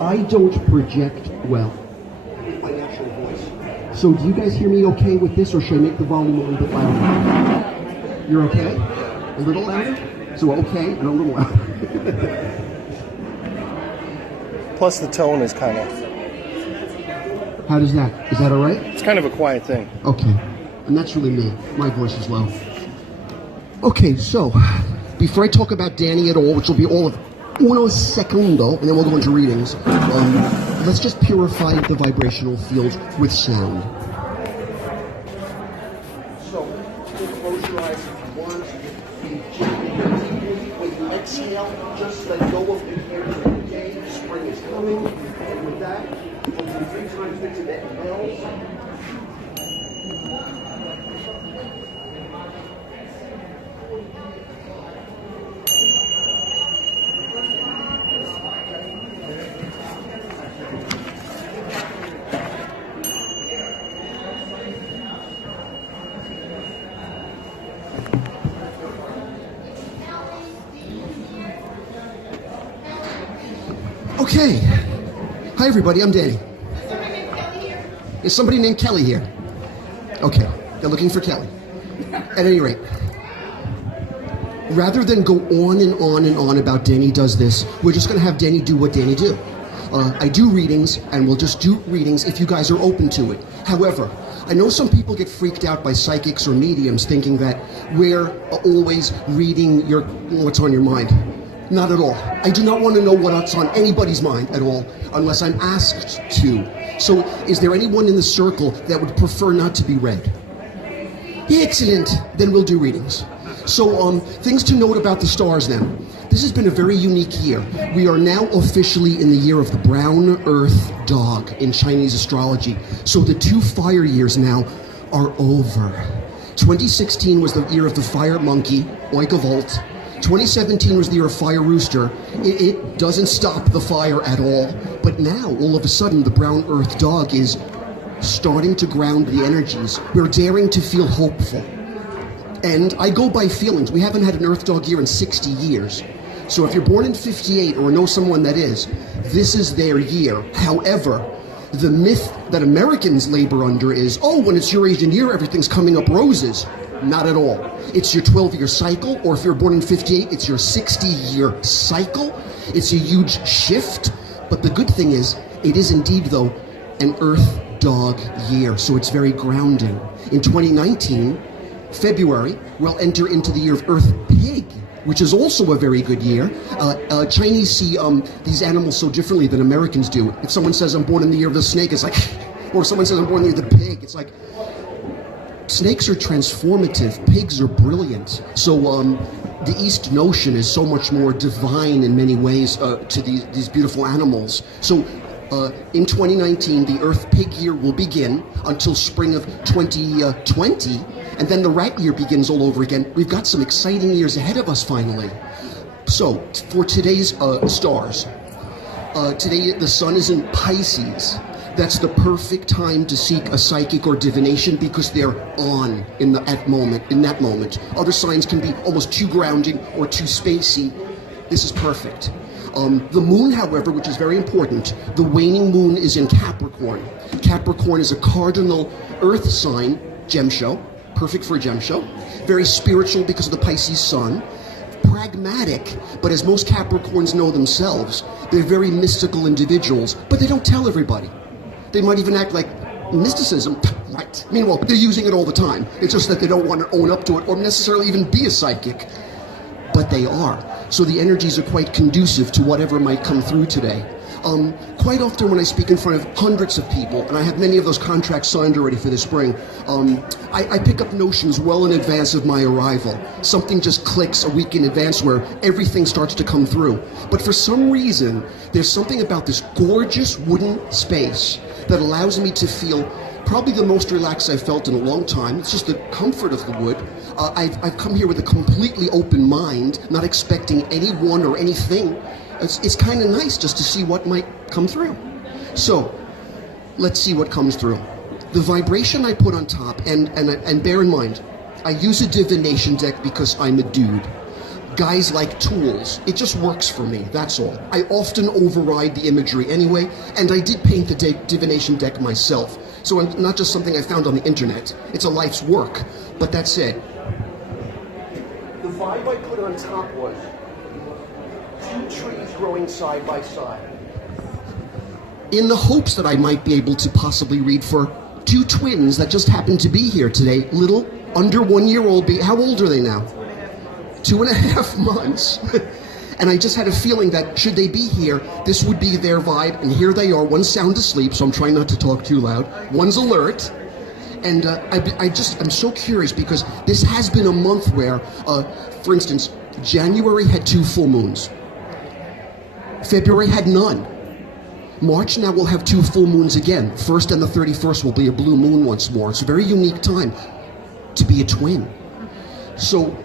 I don't project well with my natural voice. So do you guys hear me okay with this, or should I make the volume a little bit louder? You're okay? A little louder? So okay and a little louder. Plus the tone is kind of... How does that? Is that all right? It's kind of a quiet thing. Okay. And that's really me. My voice is low. Okay, so before I talk about Danny at all, which will be all of uno segundo, and then we'll go into readings, let's just purify the vibrational field with sound. So, close your eyes if you want. When you exhale, just let go of the air for the day. Spring is coming. And with that, we'll do 3 times the Tibetan bells. Okay. Hi, everybody. I'm Danny. Is somebody named Kelly here? Okay. They're looking for Kelly. At any rate, rather than go on and on and on about Danny does this, we're just going to have Danny do what Danny do. I do readings, and we'll just do readings if you guys are open to it. However, I know some people get freaked out by psychics or mediums thinking that we're always reading what's on your mind. Not at all. I do not want to know what's on anybody's mind at all unless I'm asked to. So is there anyone in the circle that would prefer not to be read? Excellent. Then we'll do readings. So things to note about the stars now. This has been a very unique year. We are now officially in the year of the brown earth dog in Chinese astrology. So the 2 fire years now are over. 2016 was the year of the fire monkey, Oikavolt. 2017 was the year of Fire Rooster. It doesn't stop the fire at all. But now, all of a sudden, the brown earth dog is starting to ground the energies. We're daring to feel hopeful. And I go by feelings. We haven't had an earth dog year in 60 years. So if you're born in 58 or know someone that is, this is their year. However, the myth that Americans labor under is, oh, when it's your age and year, everything's coming up roses. Not at all. It's your 12-year cycle, or if you're born in 58, it's your 60-year cycle. It's a huge shift, but the good thing is, it is indeed, though, an Earth Dog year, so it's very grounding. In 2019, February, we'll enter into the year of Earth Pig, which is also a very good year. Chinese see these animals so differently than Americans do. If someone says, I'm born in the year of the snake, it's like, or if someone says, I'm born in the year of the pig, it's like, snakes are transformative, pigs are brilliant. So the East notion is so much more divine in many ways to these beautiful animals. So in 2019, the Earth Pig year will begin until spring of 2020, and then the rat year begins all over again. We've got some exciting years ahead of us finally. So for today's stars, today the sun is in Pisces. That's the perfect time to seek a psychic or divination because they're on in that moment. Other signs can be almost too grounding or too spacey. This is perfect. The moon, however, which is very important, the waning moon is in Capricorn. Capricorn is a cardinal earth sign, gem show, perfect for a gem show. Very spiritual because of the Pisces sun. Pragmatic, but as most Capricorns know themselves, they're very mystical individuals, but they don't tell everybody. They might even act like mysticism, right? Meanwhile, they're using it all the time. It's just that they don't want to own up to it or necessarily even be a psychic. But they are. So the energies are quite conducive to whatever might come through today. Quite often when I speak in front of hundreds of people, and I have many of those contracts signed already for this spring, I pick up notions well in advance of my arrival. Something just clicks a week in advance where everything starts to come through. But for some reason, there's something about this gorgeous wooden space that allows me to feel probably the most relaxed I've felt in a long time. It's just the comfort of the wood. I've come here with a completely open mind, not expecting anyone or anything. It's kind of nice just to see what might come through. So, let's see what comes through. The vibration I put on top, and bear in mind, I use a divination deck because I'm a dude. guys like tools. It just works for me, that's all. I often override the imagery anyway, and I did paint the divination deck myself. So it's not just something I found on the internet. It's a life's work. But that said, the vibe I put on top was 2 trees growing side by side, in the hopes that I might be able to possibly read for 2 twins that just happened to be here today. Little, under 1-year-old. How old are they now? 2.5 months. And I just had a feeling that should they be here, this would be their vibe. And here they are. One's sound asleep, so I'm trying not to talk too loud. One's alert. And I'm so curious because this has been a month where, for instance, January had 2 full moons. February had none. March now will have 2 full moons again. 1st and the 31st will be a blue moon once more. It's a very unique time to be a twin. So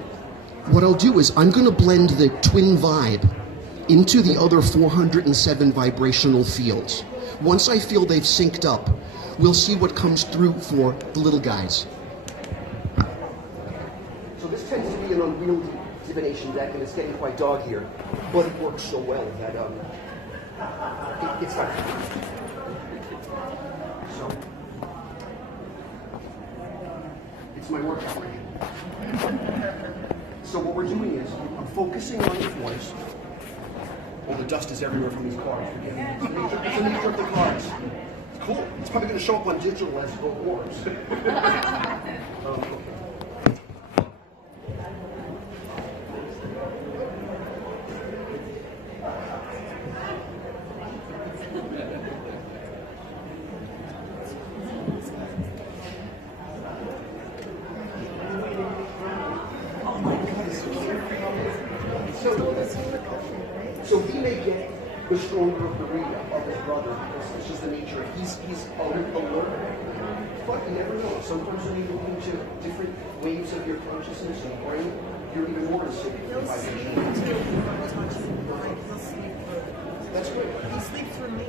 what I'll do is I'm going to blend the twin vibe into the other 407 vibrational fields. Once I feel they've synced up, we'll see what comes through for the little guys. So this tends to be an unreal divination deck, and it's getting quite dog here, but it works so well that it's fine. So it's my workout regimen. So what we're doing is I'm focusing on your voice. Oh, the dust is everywhere from these cards. It's the nature of the cards. It's cool. It's probably going to show up on digital as awards. Okay. So he may get the stronger of the reader of his brother because it's just the nature of he's alert. But you never know. Sometimes when you look into different waves of your consciousness and brain, you're even more acidic. That's great. He sleeps through me.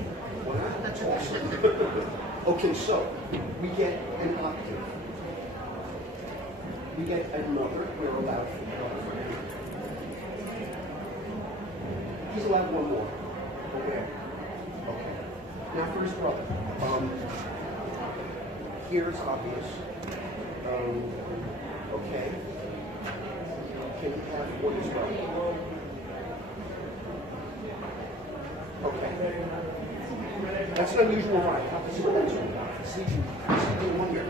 That's awesome. Okay, so we get an octave. We get another. We're allowed for he's allowed 1 more. Okay. Okay. Now for his brother. Here's obvious. Okay. Can we have 1 as well? Okay. That's an unusual ride. See what that's all about. Sleeping 1 year.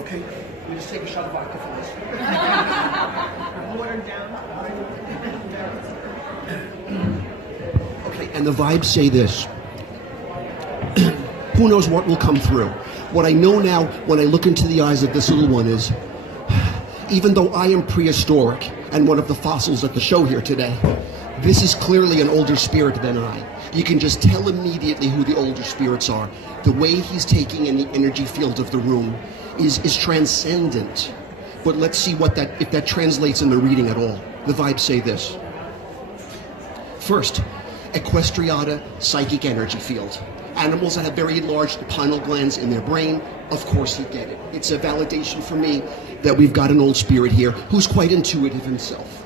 Okay. We just take a shot of vodka for this. Watered down. Okay, and the vibes say this. Who knows what will come through? What I know now when I look into the eyes of this little one is, even though I am prehistoric and one of the fossils at the show here today, this is clearly an older spirit than I. You can just tell immediately who the older spirits are. The way he's taking in the energy field of the room is transcendent. But let's see if that translates in the reading at all. The vibes say this. First, equestriata psychic energy field. Animals that have very large pineal glands in their brain, of course he'd get it. It's a validation for me that we've got an old spirit here who's quite intuitive himself.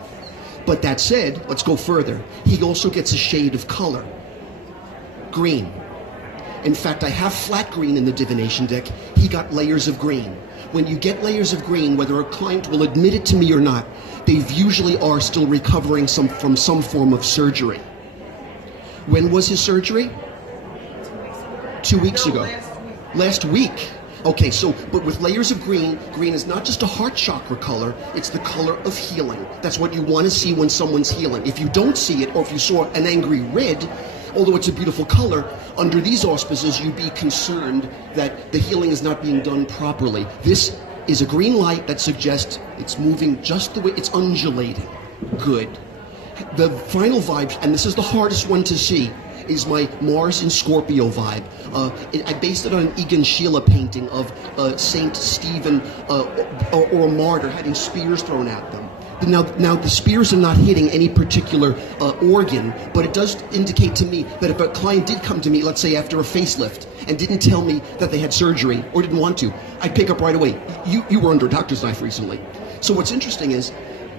But that said, let's go further. He also gets a shade of color. Green. In fact, I have flat green in the divination deck. He got layers of green. When you get layers of green, whether a client will admit it to me or not, they usually are still recovering from some form of surgery. When was his surgery? 2 weeks ago. Last week. Okay, so, but with layers of green, green is not just a heart chakra color, it's the color of healing. That's what you want to see when someone's healing. If you don't see it, or if you saw an angry red, although it's a beautiful color, under these auspices, you'd be concerned that the healing is not being done properly. This is a green light that suggests it's moving just the way, it's undulating. Good. The final vibe, and this is the hardest one to see, is my Mars in Scorpio vibe. I based it on an Egan Schiele painting of Saint Stephen or a martyr having spears thrown at them. Now the spears are not hitting any particular organ, but it does indicate to me that if a client did come to me, let's say after a facelift, and didn't tell me that they had surgery or didn't want to, I'd pick up right away. You were under a doctor's knife recently. So what's interesting is,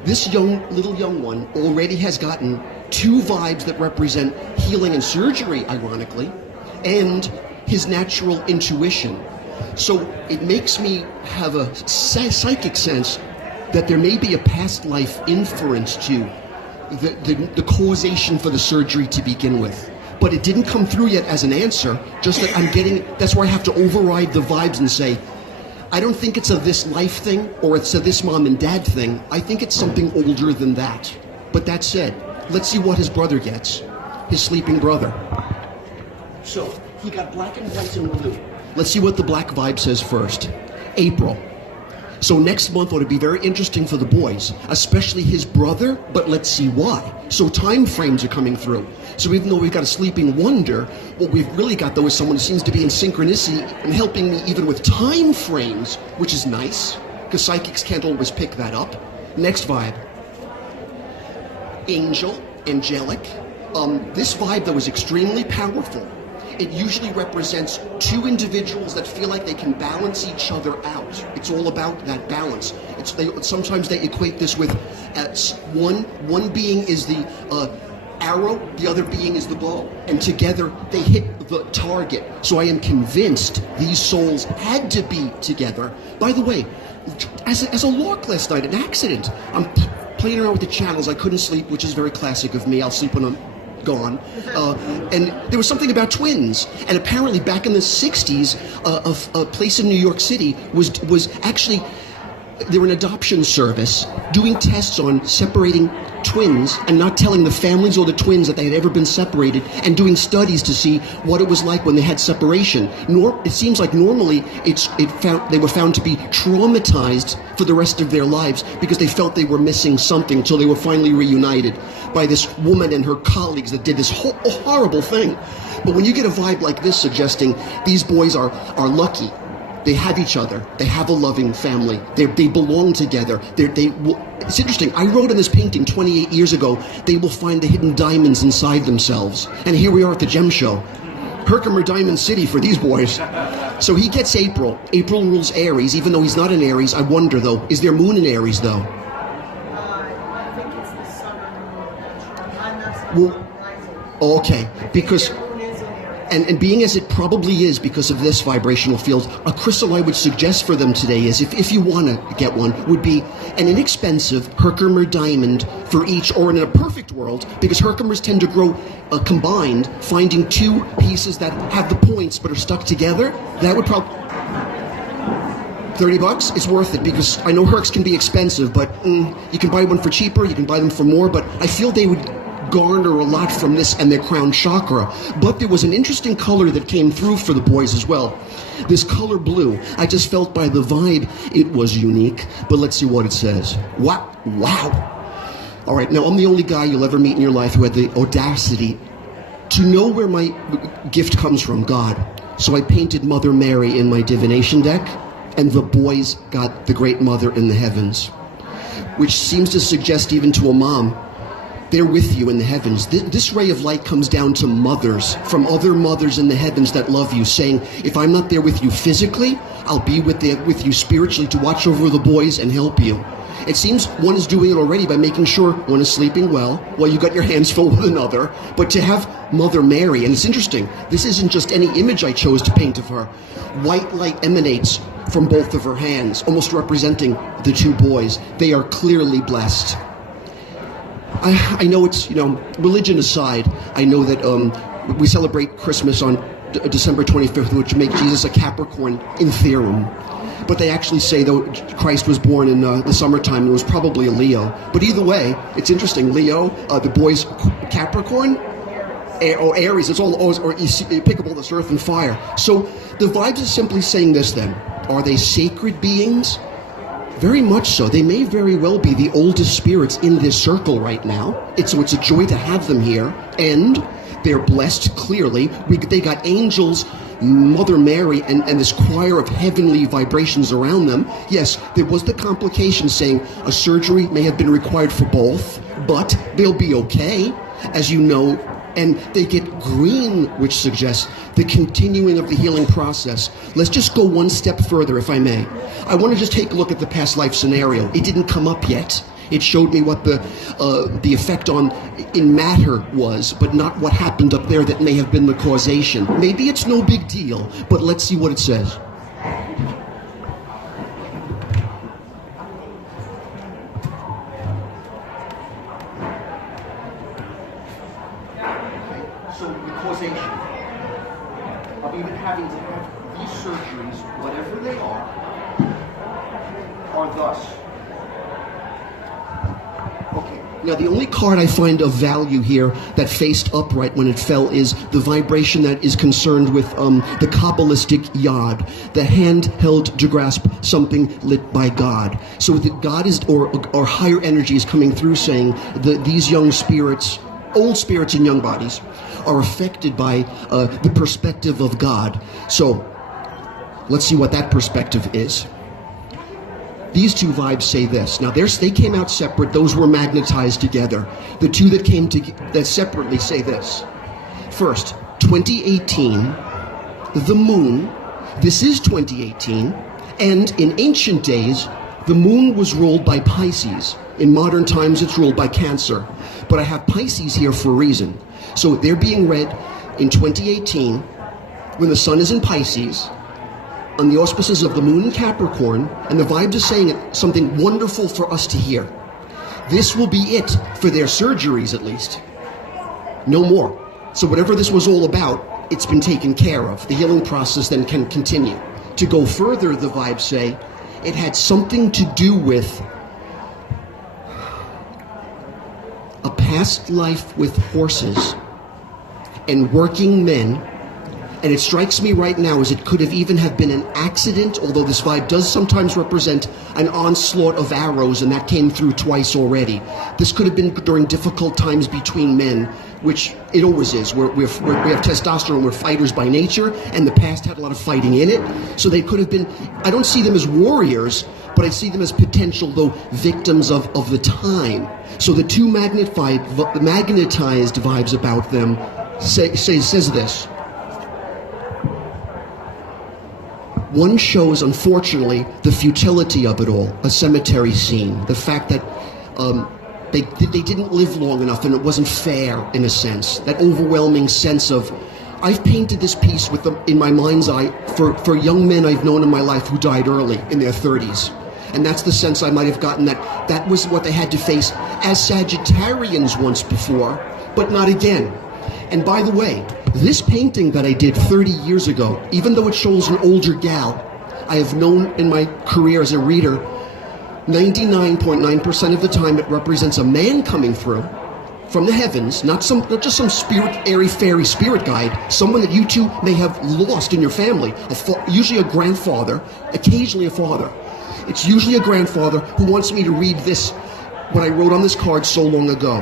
This little young one already has gotten 2 vibes that represent healing and surgery, ironically, and his natural intuition. So it makes me have a psychic sense that there may be a past life inference to the causation for the surgery to begin with. But it didn't come through yet as an answer, just that I'm getting, that's where I have to override the vibes and say, I don't think it's a this life thing or it's a this mom and dad thing. I think it's something older than that. But that said, let's see what his brother gets, his sleeping brother. So he got black and white and blue. Let's see what the black vibe says first. April. So next month ought to be very interesting for the boys, especially his brother, but let's see why. So time frames are coming through. So even though we've got a sleeping wonder, what we've really got though is someone who seems to be in synchronicity and helping me even with time frames, which is nice, because psychics can't always pick that up. Next vibe. Angel, angelic. This vibe though is extremely powerful. It usually represents 2 individuals that feel like they can balance each other out. It's all about that balance. Sometimes they equate this with one being is the arrow, the other being is the bow, and together they hit the target. So I am convinced these souls had to be together. By the way, as a lark last night, an accident. I'm playing around with the channels. I couldn't sleep, which is very classic of me. I'll sleep when I'm gone. And there was something about twins. And apparently back in the 60s, a place in New York City was actually, they were an adoption service doing tests on separating twins and not telling the families or the twins that they had ever been separated, and doing studies to see what it was like when they had separation. It seems like normally they were found to be traumatized for the rest of their lives because they felt they were missing something until they were finally reunited by this woman and her colleagues that did this horrible thing. But when you get a vibe like this suggesting these boys are lucky, they have each other, they have a loving family, they belong together. It's interesting, I wrote in this painting 28 years ago, they will find the hidden diamonds inside themselves. And here we are at the Gem Show. Herkimer Diamond City for these boys. So he gets April. April rules Aries, even though he's not in Aries. I wonder though, is there moon in Aries though? I think it's the sun and the moon. I'm not so Okay, because and being as it probably is because of this vibrational field, a crystal I would suggest for them today is, if you want to get one, would be an inexpensive Herkimer diamond for each, or in a perfect world, because Herkimers tend to grow combined, finding 2 pieces that have the points but are stuck together. That would probably... $30, it's worth it, because I know Hercs can be expensive, but you can buy one for cheaper, you can buy them for more, but I feel they would garner a lot from this and their crown chakra. But there was an interesting color that came through for the boys as well. This color blue, I just felt by the vibe it was unique, but let's see what it says. Wow. All right, now I'm the only guy you'll ever meet in your life who had the audacity to know where my gift comes from, God. So I painted Mother Mary in my divination deck, and the boys got the Great Mother in the heavens, which seems to suggest even to a mom, they're with you in the heavens. This ray of light comes down to mothers, from other mothers in the heavens that love you, saying, if I'm not there with you physically, I'll be with you spiritually to watch over the boys and help you. It seems one is doing it already by making sure one is sleeping well while you got your hands full with another. But to have Mother Mary, and it's interesting, this isn't just any image I chose to paint of her. White light emanates from both of her hands, almost representing the 2 boys. They are clearly blessed. I know it's, religion aside, I know that we celebrate Christmas on December 25th, which makes Jesus a Capricorn in theorem. But they actually say, though, Christ was born in the summertime, it was probably a Leo. But either way, it's interesting. Leo, the boys, Capricorn, or Aries, it's all, or you pick up all this earth and fire. So the vibes is simply saying this then. Are they sacred beings? Very much so. They may very well be the oldest spirits in this circle right now. So it's a joy to have them here. And they're blessed, clearly. They got angels, Mother Mary, and this choir of heavenly vibrations around them. Yes, there was the complication saying a surgery may have been required for both, but they'll be okay, as you know. And they get green, which suggests the continuing of the healing process. Let's just go one step further, if I may. I want to just take a look at the past life scenario. It didn't come up yet. It showed me what the effect in matter was, but not what happened up there that may have been the causation. Maybe it's no big deal, but let's see what it says. So the causation of even having to have these surgeries, whatever they are thus. Okay. Now the only card I find of value here that faced upright when it fell is the vibration that is concerned with the Kabbalistic yod, the hand held to grasp something lit by God. So that God is, or higher energy is coming through saying that these young spirits, old spirits in young bodies, are affected by the perspective of God. So let's see what that perspective is. These two vibes say this. Now, they came out separate. Those were magnetized together. The two that came that separately say this. First, 2018, the moon. This is 2018, and in ancient days, the moon was ruled by Pisces. In modern times, it's ruled by Cancer. But I have Pisces here for a reason. So they're being read in 2018, when the sun is in Pisces, on the auspices of the moon in Capricorn, and the vibes are saying something wonderful for us to hear. This will be it for their surgeries, at least. No more. So whatever this was all about, it's been taken care of. The healing process then can continue. To go further, the vibes say, it had something to do with a past life with horses and working men. And it strikes me right now as it could have even have been an accident, although this vibe does sometimes represent an onslaught of arrows, and that came through twice already. This could have been during difficult times between men, which it always is. We have testosterone, we're fighters by nature, and the past had a lot of fighting in it. So they could have been, I don't see them as warriors, but I see them as potential, though, victims of the time. So the two magnetized vibes about them says this. One shows, unfortunately, the futility of it all, a cemetery scene, the fact that they didn't live long enough and it wasn't fair, in a sense, that overwhelming sense of, I've painted this piece with them in my mind's eye for young men I've known in my life who died early, in their 30s. And that's the sense I might have gotten, that was what they had to face as Sagittarians once before, but not again. And by the way, this painting that I did 30 years ago, even though it shows an older gal, I have known in my career as a reader, 99.9% of the time it represents a man coming through from the heavens, not just some spirit, airy, fairy spirit guide, someone that you two may have lost in your family, usually a grandfather, occasionally a father. It's usually a grandfather who wants me to read this, what I wrote on this card so long ago.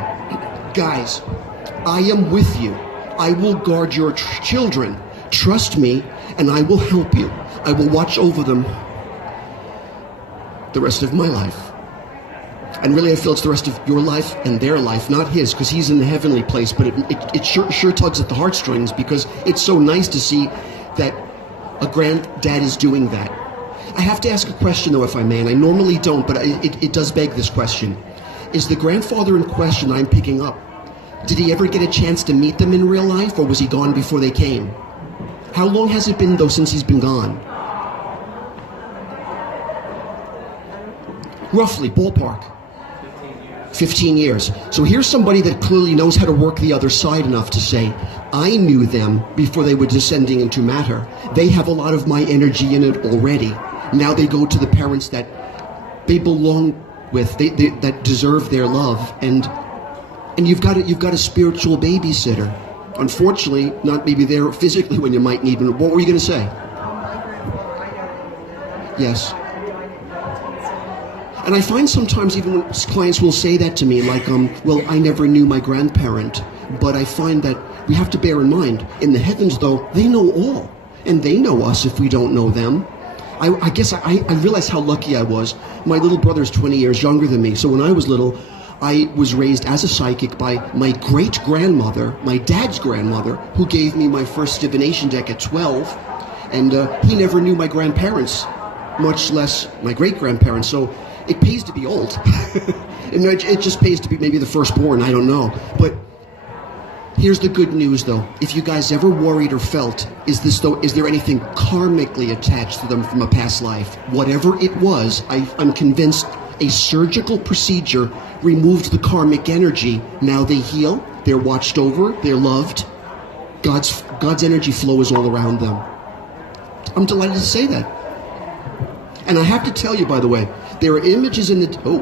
Guys, I am with you. I will guard your children. Trust me, and I will help you. I will watch over them the rest of my life. And really, I feel it's the rest of your life and their life, not his, because he's in the heavenly place, but it sure tugs at the heartstrings, because it's so nice to see that a granddad is doing that. I have to ask a question, though, if I may, and I normally don't, but it does beg this question. Is the grandfather in question I'm picking up, did he ever get a chance to meet them in real life, or was he gone before they came? How long has it been, though, since he's been gone? Roughly, ballpark. 15 years. So here's somebody that clearly knows how to work the other side enough to say, I knew them before they were descending into matter. They have a lot of my energy in it already. Now they go to the parents that they belong with, that deserve their love, and you've got a spiritual babysitter. Unfortunately, not maybe there physically when you might need one. What were you going to say? My grandfather, I know. Yes. And I find sometimes even when clients will say that to me, like, well, I never knew my grandparent. But I find that we have to bear in mind, in the heavens, though, they know all. And they know us if we don't know them. I guess I realize how lucky I was. My little brother's 20 years younger than me. So when I was little, I was raised as a psychic by my great-grandmother, my dad's grandmother, who gave me my first divination deck at 12. And he never knew my grandparents, much less my great-grandparents. So it pays to be old. And it just pays to be maybe the firstborn, I don't know. But here's the good news, though. If you guys ever worried or felt, is there anything karmically attached to them from a past life? Whatever it was, I'm convinced a surgical procedure removed the karmic energy. Now they heal, they're watched over, they're loved. God's energy flow is all around them. I'm delighted to say that. And I have to tell you, by the way, there are images in the... Oh,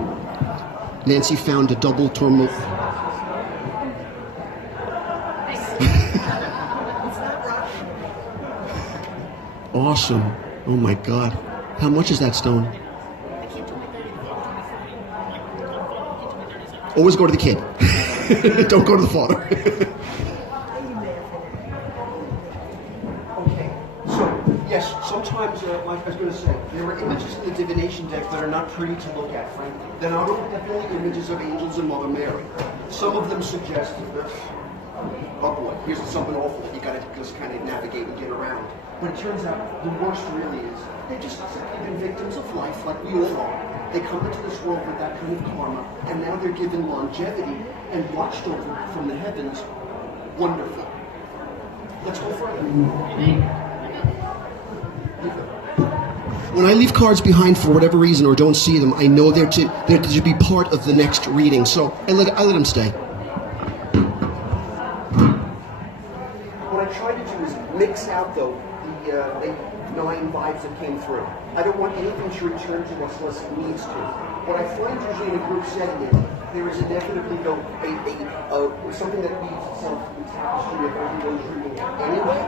Nancy found a double tourmaline. Awesome. Oh my God. How much is that stone? Always go to the kid. Don't go to the father. Okay. So, yes, sometimes, like I was going to say, there are images in the divination deck that are not pretty to look at, frankly. They're not definitely images of angels and Mother Mary. Some of them suggest that, oh boy, here's something awful. You got to just kind of navigate and get around. But it turns out the worst really is they've just simply been victims of life like we all are. They come into this world with that kind of karma, and now they're given longevity and watched over from the heavens. Wonderful. Let's go further. When I leave cards behind for whatever reason or don't see them, I know they're to be part of the next reading, so I let them stay. What I try to do is mix out, though, the 9 vibes that came through. I don't want anything to return to us unless it needs to. What I find usually in a group setting is there is inevitably something that leads itself to the tapestry of everyone's reading anyway.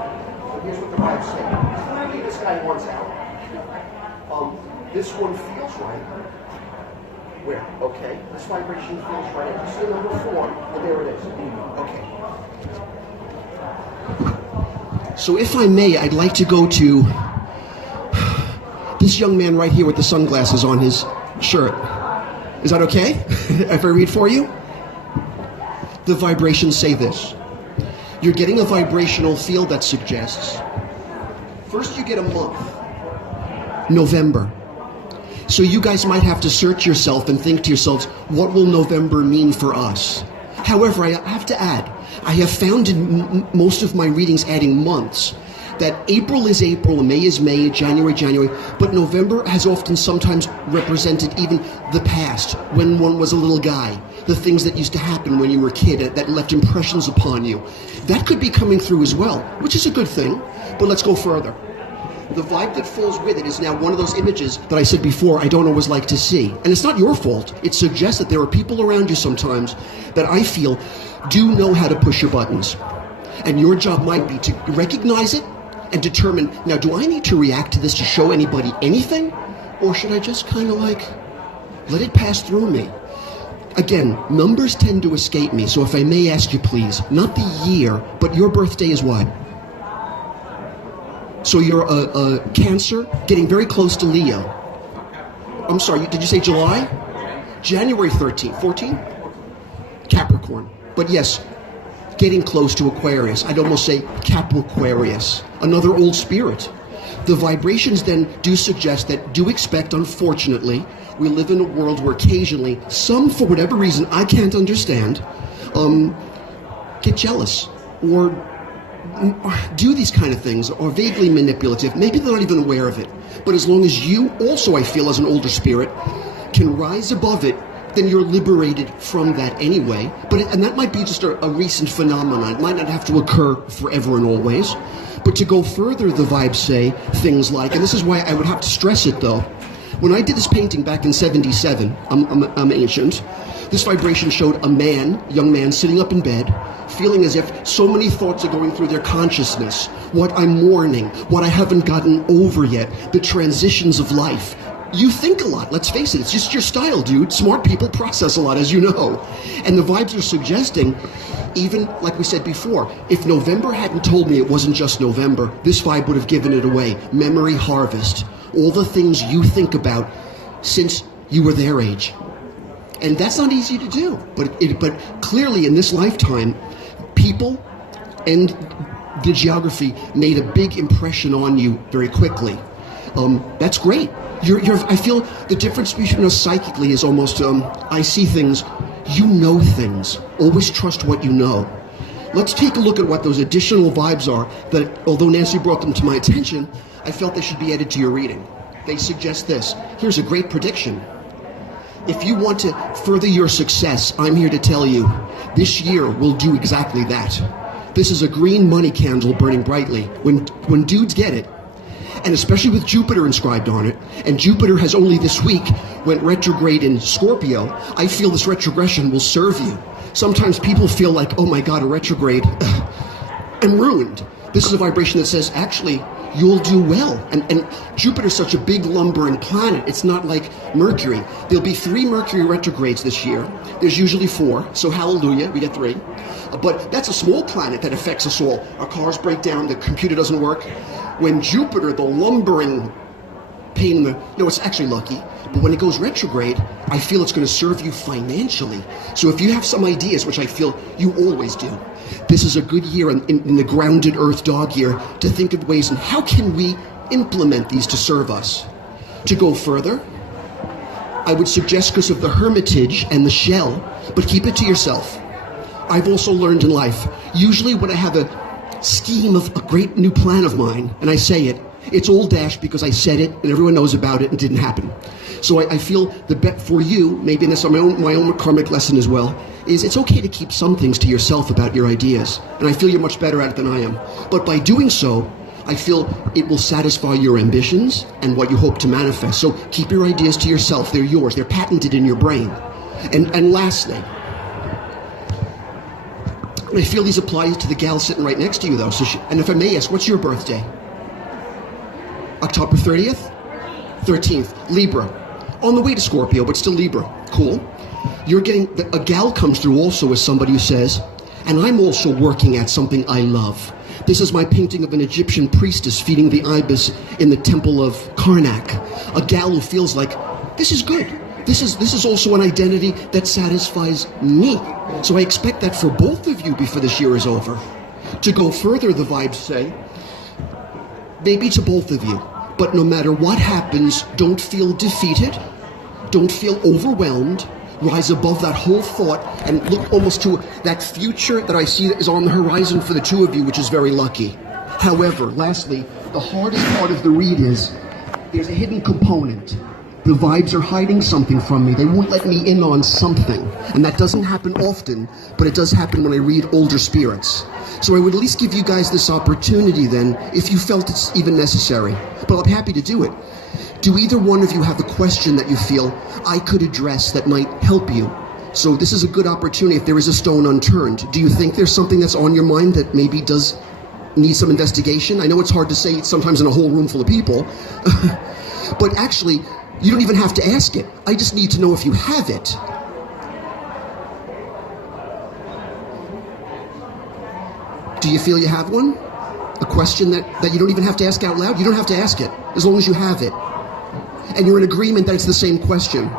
So here's what the vibes say. Clearly this guy wants out. This one feels right. Where? Okay. This vibration feels right. You see number 4, and there it is. Okay. So if I may, I'd like to go to this young man right here with the sunglasses on his shirt. Is that okay? If I read for you? The vibrations say this. You're getting a vibrational field that suggests, first you get a month, November. So you guys might have to search yourself and think to yourselves, what will November mean for us? However, I have to add, I have found in most of my readings adding months that April is April, May is May, January, but November has often sometimes represented even the past, when one was a little guy, the things that used to happen when you were a kid that left impressions upon you. That could be coming through as well, which is a good thing, but let's go further. The vibe that falls with it is now one of those images that I said before I don't always like to see. And it's not your fault. It suggests that there are people around you sometimes that I feel do know how to push your buttons. And your job might be to recognize it and determine, now do I need to react to this to show anybody anything? Or should I just kind of like let it pass through me? Again, numbers tend to escape me, so if I may ask you please, not the year, but your birthday is what? So you're a Cancer, getting very close to Leo. I'm sorry, did you say July? January 13th, 14? Capricorn. But yes, getting close to Aquarius. I'd almost say Capriquarius, another old spirit. The vibrations then do suggest that, do expect, unfortunately, we live in a world where occasionally, some, for whatever reason I can't understand, get jealous or do these kind of things, or vaguely manipulative. Maybe they're not even aware of it. But as long as you also, I feel, as an older spirit, can rise above it, then you're liberated from that anyway. And that might be just a recent phenomenon. It might not have to occur forever and always. But to go further, the vibes say things like, and this is why I would have to stress it though, when I did this painting back in 77, I'm ancient, this vibration showed a young man sitting up in bed, feeling as if so many thoughts are going through their consciousness, what I'm mourning, what I haven't gotten over yet, the transitions of life. You think a lot, let's face it, it's just your style, dude. Smart people process a lot, as you know. And the vibes are suggesting, even like we said before, if November hadn't told me it wasn't just November, this vibe would have given it away. Memory harvest, all the things you think about since you were their age. And that's not easy to do, but clearly in this lifetime, people and the geography made a big impression on you very quickly. That's great. I feel the difference between us psychically is almost, I see things, you know things. Always trust what you know. Let's take a look at what those additional vibes are that, although Nancy brought them to my attention, I felt they should be added to your reading. They suggest this. Here's a great prediction. If you want to further your success, I'm here to tell you, this year will do exactly that. This is a green money candle burning brightly. When dudes get it, and especially with Jupiter inscribed on it, and Jupiter has only this week went retrograde in Scorpio, I feel this retrogression will serve you. Sometimes people feel like, oh my God, a retrograde, I'm ruined. This is a vibration that says, actually, you'll do well. And Jupiter's such a big lumbering planet, it's not like Mercury. There'll be 3 Mercury retrogrades this year. There's usually 4, so hallelujah, we get 3. But that's a small planet that affects us all. Our cars break down, the computer doesn't work. When Jupiter, the lumbering pain in the, no, it's actually lucky, but when it goes retrograde, I feel it's going to serve you financially. So if you have some ideas, which I feel you always do, this is a good year in the grounded earth dog year to think of ways and how can we implement these to serve us. To go further, I would suggest, because of the hermitage and the shell, but keep it to yourself. I've also learned in life, usually when I have a scheme of a great new plan of mine, and I say it, it's all dashed because I said it and everyone knows about it and it didn't happen. So I feel the bet for you, maybe in this my own karmic lesson as well, is it's okay to keep some things to yourself about your ideas. And I feel you're much better at it than I am. But by doing so, I feel it will satisfy your ambitions and what you hope to manifest. So keep your ideas to yourself. They're yours. They're patented in your brain. And lastly, I feel these apply to the gal sitting right next to you, though. And if I may ask, what's your birthday? October 30th? 13th. Libra. On the way to Scorpio, but still Libra. Cool. You're getting, a gal comes through also as somebody who says, and I'm also working at something I love. This is my painting of an Egyptian priestess feeding the ibis in the temple of Karnak. A gal who feels like, this is good. This is also an identity that satisfies me. So I expect that for both of you before this year is over. To go further, the vibes say, maybe to both of you, but no matter what happens, don't feel defeated, don't feel overwhelmed, rise above that whole thought and look almost to that future that I see that is on the horizon for the two of you, which is very lucky. However, lastly, the hardest part of the read is, there's a hidden component. The vibes are hiding something from me. They won't let me in on something. And that doesn't happen often, but it does happen when I read older spirits. So I would at least give you guys this opportunity then, if you felt it's even necessary. But I'm happy to do it. Do either one of you have a question that you feel I could address that might help you? So this is a good opportunity if there is a stone unturned. Do you think there's something that's on your mind that maybe does need some investigation? I know it's hard to say sometimes in a whole room full of people, but actually, you don't even have to ask it. I just need to know if you have it. Do you feel you have one? A question that you don't even have to ask out loud? You don't have to ask it, as long as you have it. And you're in agreement that it's the same question.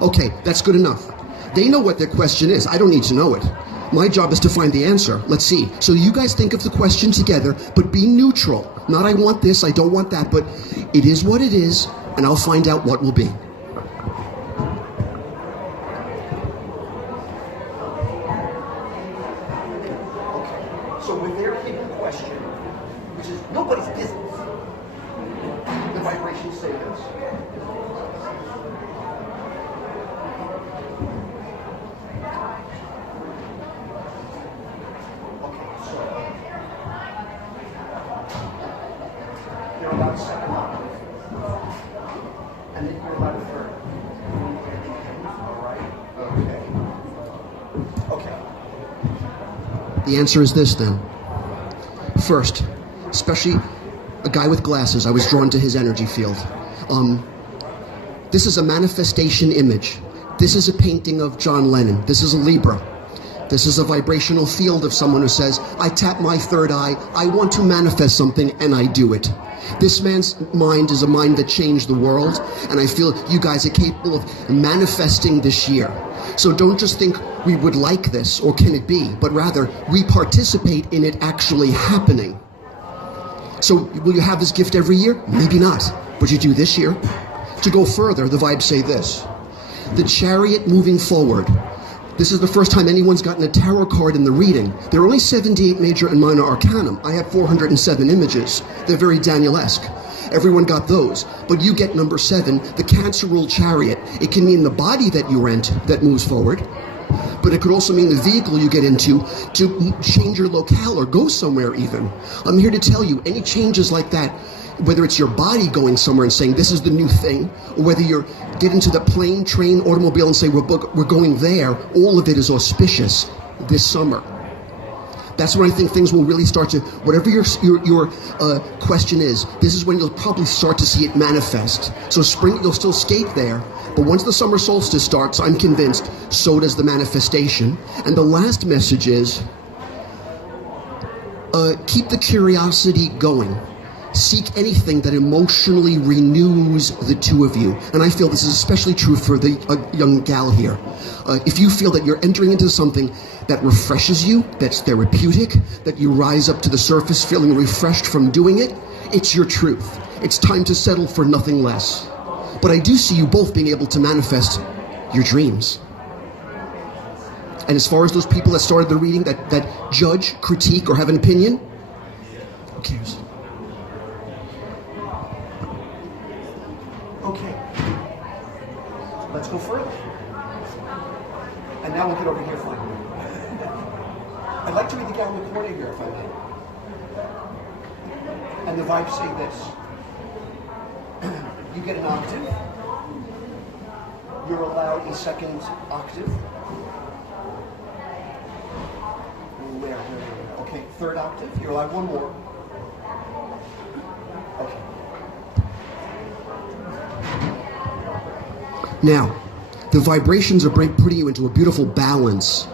Okay, that's good enough. They know what their question is. I don't need to know it. My job is to find the answer. Let's see. So you guys think of the question together, but be neutral. Not I want this, I don't want that, but it is what it is, and I'll find out what will be. Okay, so with their hidden question, which is nobody's business, the vibrations say this. Okay, so they're about second up. And then you're about a third. All right? Okay. Okay. The answer is this then. First, especially a guy with glasses, I was drawn to his energy field. This is a manifestation image. This is a painting of John Lennon. This is a Libra. This is a vibrational field of someone who says, I tap my third eye, I want to manifest something, and I do it. This man's mind is a mind that changed the world, and I feel you guys are capable of manifesting this year. So don't just think we would like this, or can it be, but rather we participate in it actually happening. So will you have this gift every year? Maybe not, but you do this year. To go further, the vibes say this. The Chariot moving forward. This is the first time anyone's gotten a tarot card in the reading. There are only 78 major and minor arcanum. I have 407 images. They're very Daniel-esque. Everyone got those. But you get number 7, the Cancer ruled Chariot. It can mean the body that you rent that moves forward, but it could also mean the vehicle you get into to change your locale or go somewhere even. I'm here to tell you, any changes like that, whether it's your body going somewhere and saying this is the new thing, or whether you're get into the plane, train, automobile and say we're going there, all of it is auspicious this summer. That's when I think things will really start to, whatever your question is, this is when you'll probably start to see it manifest. So spring, you'll still skate there, but once the summer solstice starts, I'm convinced, so does the manifestation. And the last message is, keep the curiosity going. Seek anything that emotionally renews the two of you. And I feel this is especially true for the young gal here. If you feel that you're entering into something that refreshes you, that's therapeutic, that you rise up to the surface feeling refreshed from doing it, it's your truth. It's time to settle for nothing less. But I do see you both being able to manifest your dreams. And as far as those people that started the reading that judge, critique, or have an opinion, who cares? Okay, let's go further. And now we'll get over here finally. I'd like to read the gal in the corner here, if I may. And the vibes say this. You get an octave. You're allowed a second octave. Where? Okay, third octave. You're allowed one more. Okay. Now, the vibrations are putting you into a beautiful balance.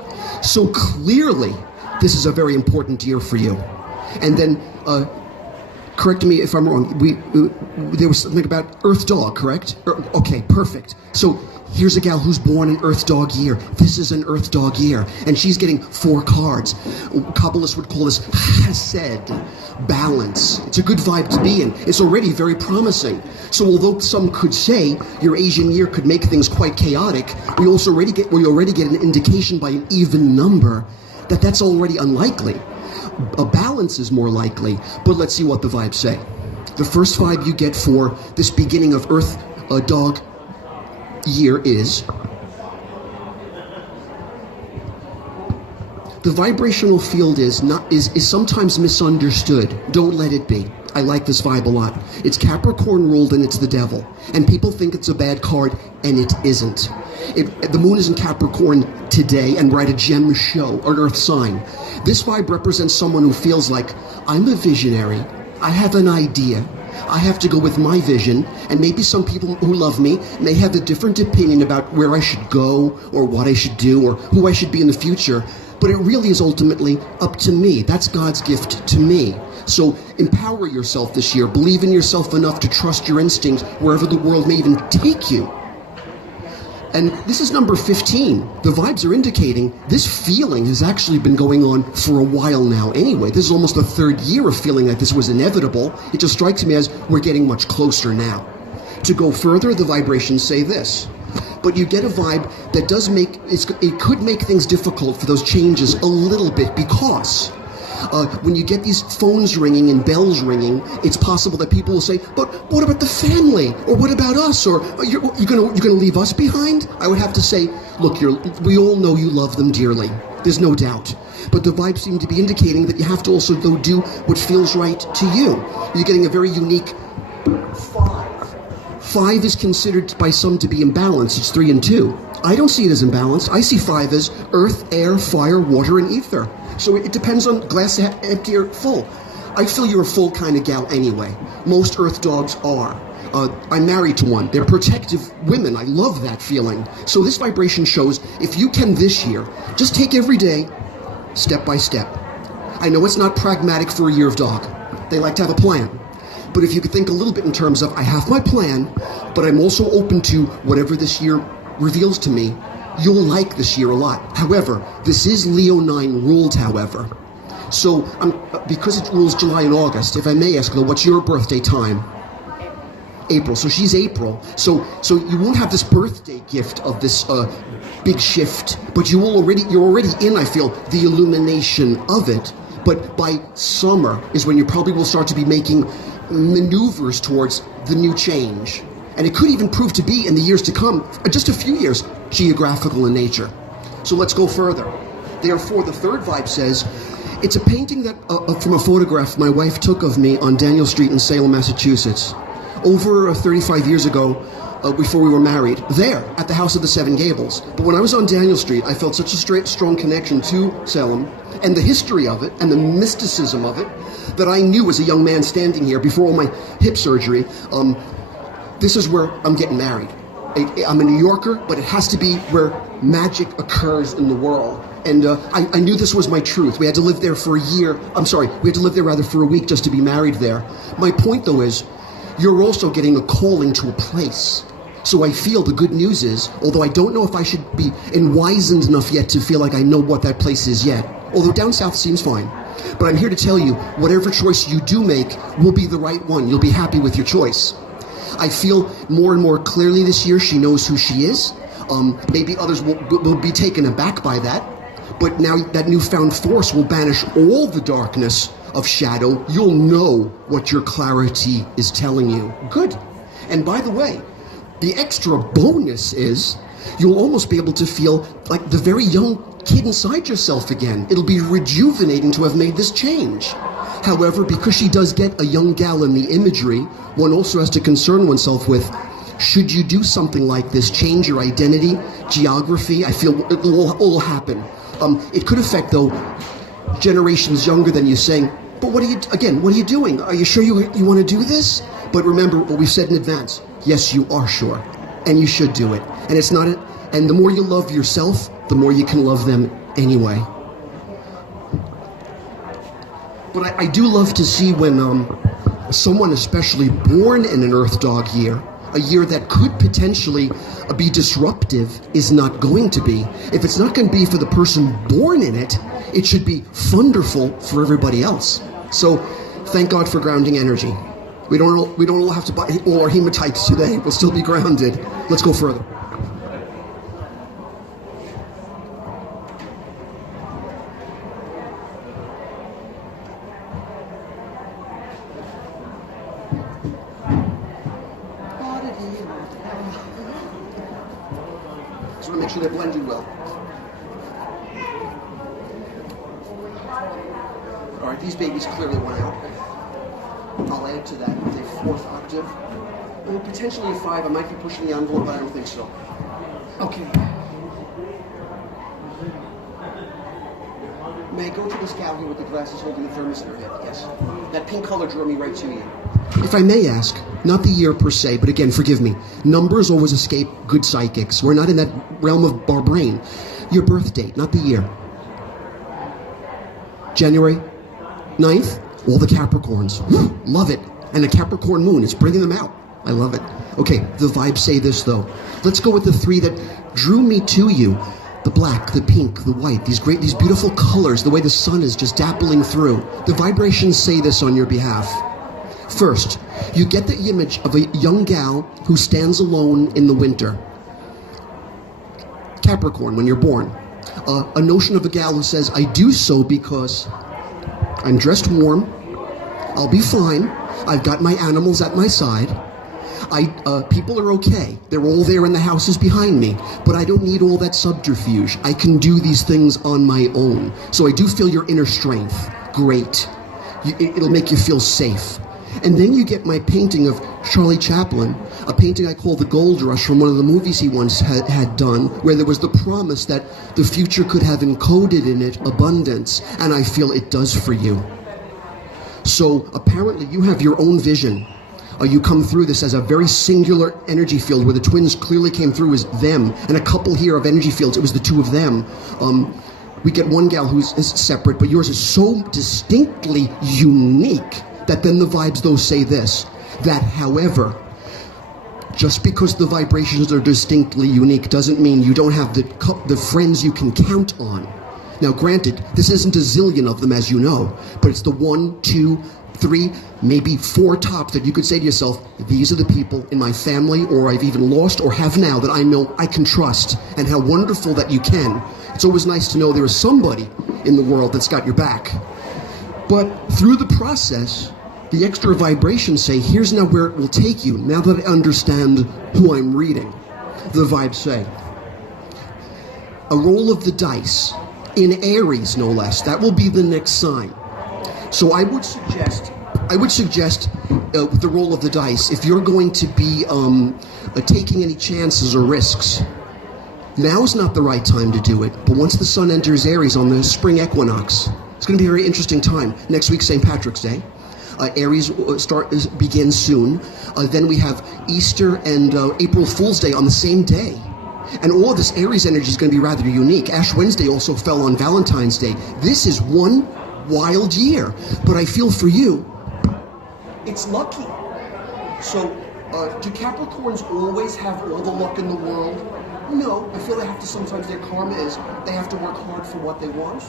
So clearly, this is a very important year for you. And then, correct me if I'm wrong, there was something about Earth Dog, correct? Okay, perfect. So here's a gal who's born in Earth Dog year. This is an Earth Dog year. And she's getting 4 cards. Kabbalists would call this chesed, balance. It's a good vibe to be in. It's already very promising. So although some could say your Asian year could make things quite chaotic, we already get an indication by an even number that that's already unlikely. A balance is more likely, but let's see what the vibes say. The first vibe you get for this beginning of Earth Dog year is the vibrational field is sometimes misunderstood. Don't let it be. I like this vibe a lot. It's Capricorn ruled and it's the devil. And people think it's a bad card, and it isn't. The moon is in Capricorn today, and we're at a gem show, an earth sign. This vibe represents someone who feels like, I'm a visionary, I have an idea, I have to go with my vision, and maybe some people who love me may have a different opinion about where I should go, or what I should do, or who I should be in the future, but it really is ultimately up to me. That's God's gift to me. So empower yourself this year. Believe in yourself enough to trust your instincts wherever the world may even take you. And this is number 15. The vibes are indicating this feeling has actually been going on for a while now anyway. This is almost the 3rd year of feeling that this was inevitable. It just strikes me as we're getting much closer now. To go further, the vibrations say this. But you get a vibe that does it could make things difficult for those changes a little bit, because when you get these phones ringing and bells ringing, it's possible that people will say, but what about the family? Or what about us? Or you're gonna leave us behind? I would have to say, look, we all know you love them dearly. There's no doubt. But the vibes seem to be indicating that you have to also, though, do what feels right to you. You're getting a very unique 5. 5 is considered by some to be imbalanced. It's 3 and 2. I don't see it as imbalanced. I see 5 as earth, air, fire, water, and ether. So it depends on glass empty or full. I feel you're a full kind of gal anyway. Most Earth Dogs are. I'm married to one. They're protective women. I love that feeling. So this vibration shows if you can this year, just take every day, step by step. I know it's not pragmatic for a year of dog. They like to have a plan. But if you could think a little bit in terms of, I have my plan, but I'm also open to whatever this year reveals to me, you'll like this year a lot. However, this is Leo 9 ruled, however. So, because it rules July and August, if I may ask, though, what's your birthday time? April. So she's April. So you won't have this birthday gift of this big shift, but you're already in, I feel, the illumination of it. But by summer is when you probably will start to be making maneuvers towards the new change. And it could even prove to be, in the years to come, just a few years, geographical in nature. So let's go further. Therefore, the third vibe says, it's a painting that from a photograph my wife took of me on Daniel Street in Salem, Massachusetts, over 35 years ago, before we were married, there, at the House of the Seven Gables. But when I was on Daniel Street, I felt such a strong connection to Salem, and the history of it, and the mysticism of it, that I knew as a young man standing here, before all my hip surgery, this is where I'm getting married. I'm a New Yorker, but it has to be where magic occurs in the world. And I knew this was my truth. We had to live there for a year. We had to live there rather for a week just to be married there. My point, though, is you're also getting a calling to a place. So I feel the good news is, although I don't know if I should be enwizened enough yet to feel like I know what that place is yet, although down south seems fine, but I'm here to tell you, whatever choice you do make will be the right one. You'll be happy with your choice. I feel more and more clearly this year she knows who she is. Maybe others will be taken aback by that, but now that newfound force will banish all the darkness of shadow. You'll know what your clarity is telling you. Good. And by the way, the extra bonus is you'll almost be able to feel like the very young kid inside yourself again. It'll be rejuvenating to have made this change. However, because she does get a young gal in the imagery, one also has to concern oneself with, should you do something like this, change your identity, geography? I feel it will all happen. It could affect, though, generations younger than you saying, but what are you doing? Are you sure you want to do this? But remember what we've said in advance. Yes, you are sure, and you should do it. And it's not and the more you love yourself, the more you can love them anyway. But I do love to see when someone, especially born in an Earth Dog year, a year that could potentially be disruptive, is not going to be. If it's not going to be for the person born in it, it should be wonderful for everybody else. So thank God for grounding energy. We don't all have to buy all our hematites today. We'll still be grounded. Let's go further. Just want to make sure they're blended well. All right, these babies clearly went out. I'll add to that a fourth octave. Potentially a 5. I might be pushing the envelope, but I don't think so. Okay. May I go to this gal here with the glasses holding the thermos in her head? Yes. That pink color drew me right to you. If I may ask, not the year per se, but again, forgive me. Numbers always escape good psychics. We're not in that realm of our brain. Your birth date, not the year. January 9th? All the Capricorns. Woo, love it. And a Capricorn moon, it's bringing them out. I love it. Okay, the vibes say this, though. Let's go with the 3 that drew me to you. The black, the pink, the white, these beautiful colors, the way the sun is just dappling through. The vibrations say this on your behalf. First, you get the image of a young gal who stands alone in the winter. Capricorn, when you're born. A notion of a gal who says, I do so because I'm dressed warm, I'll be fine, I've got my animals at my side, people are okay, they're all there in the houses behind me, but I don't need all that subterfuge. I can do these things on my own. So I do feel your inner strength. Great. It'll make you feel safe. And then you get my painting of Charlie Chaplin, a painting I call The Gold Rush from one of the movies he once had done, where there was the promise that the future could have encoded in it abundance, and I feel it does for you. So apparently you have your own vision. You come through this as a very singular energy field where the twins clearly came through as them, and a couple here of energy fields, it was the 2 of them. We get one gal who's separate, but yours is so distinctly unique that then the vibes, though, say this, that, however, just because the vibrations are distinctly unique doesn't mean you don't have the friends you can count on. Now, granted, this isn't a zillion of them, as you know, but it's the 1, 2, 3, maybe 4 tops that you could say to yourself, these are the people in my family, or I've even lost or have now, that I know I can trust, and how wonderful that you can. It's always nice to know there is somebody in the world that's got your back. But through the process, the extra vibrations say, here's now where it will take you, now that I understand who I'm reading. The vibes say, a roll of the dice, in Aries no less, that will be the next sign. So I would suggest with the roll of the dice, if you're going to be taking any chances or risks, now is not the right time to do it, but once the sun enters Aries on the spring equinox, it's going to be a very interesting time. Next week, St. Patrick's Day. Aries begins soon. Then we have Easter and April Fool's Day on the same day. And all of this Aries energy is going to be rather unique. Ash Wednesday also fell on Valentine's Day. This is one wild year. But I feel for you, it's lucky. So, do Capricorns always have all the luck in the world? No, I feel they have to, sometimes their karma is, they have to work hard for what they want.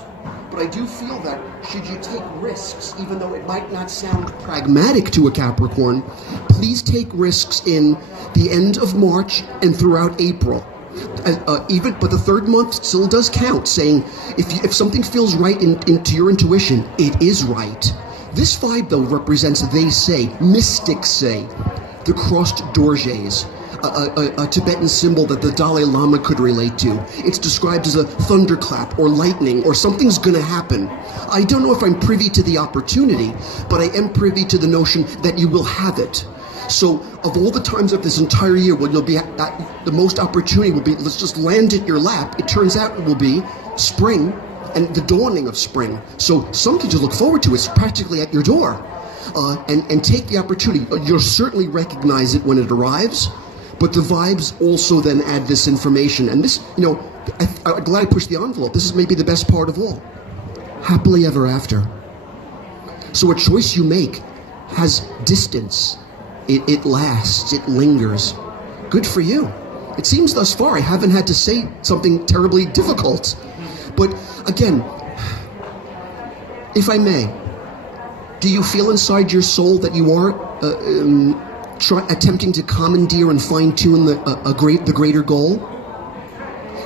But I do feel that should you take risks, even though it might not sound pragmatic to a Capricorn, please take risks in the end of March and throughout April. But the third month still does count, saying if something feels right into your intuition, it is right. This vibe, though, represents, they say, mystics say, the crossed dorjes, a Tibetan symbol that the Dalai Lama could relate to. It's described as a thunderclap or lightning or something's going to happen. I don't know if I'm privy to the opportunity, but I am privy to the notion that you will have it. So of all the times of this entire year when you'll be the most opportunity will be, let's just land at your lap, it turns out it will be spring and the dawning of spring. So something to look forward to. It's practically at your door. And take the opportunity. You'll certainly recognize it when it arrives, but the vibes also then add this information. And this, I'm glad I pushed the envelope. This is maybe the best part of all. Happily ever after. So a choice you make has distance. It lasts, it lingers. Good for you. It seems thus far I haven't had to say something terribly difficult. But again, if I may, do you feel inside your soul that you are attempting to commandeer and fine-tune the greater goal?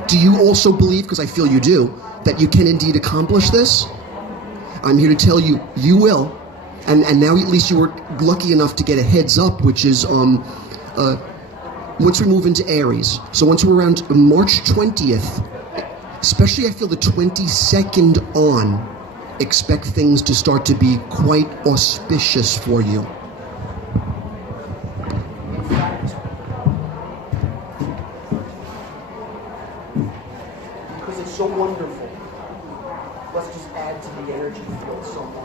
Do you also believe, because I feel you do, that you can indeed accomplish this? I'm here to tell you, you will. And now at least you were lucky enough to get a heads up, which is once we move into Aries. So once we're around March 20th, especially I feel the 22nd on, expect things to start to be quite auspicious for you. Because it's so wonderful. Let's just add to the energy field so much.